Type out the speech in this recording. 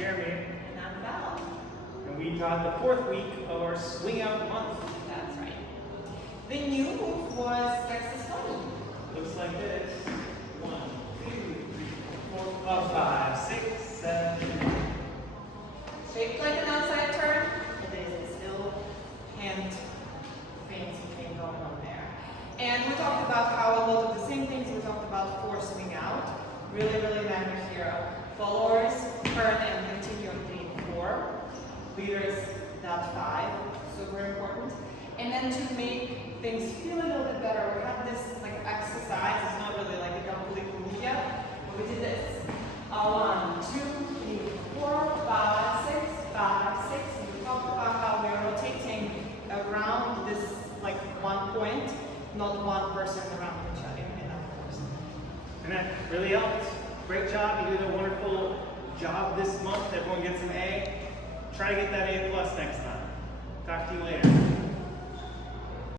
Jeremy. And I'm Val. And we got the 4th week of our Swing Out month. That's right. The new move was Texas Stone. Looks like this. 1, 2, 3, 4, 5, 6, 7. Shaped like an outside turn, but there's still hand fancy thing going on there. And we talked about how a lot of the same things we talked about for Swing Out really matter here. Followers, turn and continue on 3 and 4. Leaders, that 5, super important. And then to make things feel a little bit better, we have this like exercise. It's not really like a complete move yet, but we did this. 1, 2, 3, 4, 5, 6, 5, 6. And we talked about how we're rotating around this like one point, not one person around each other, another person. And that really helped. Great job. You did a wonderful job this month. Everyone gets an A. Try to get that A+ next time.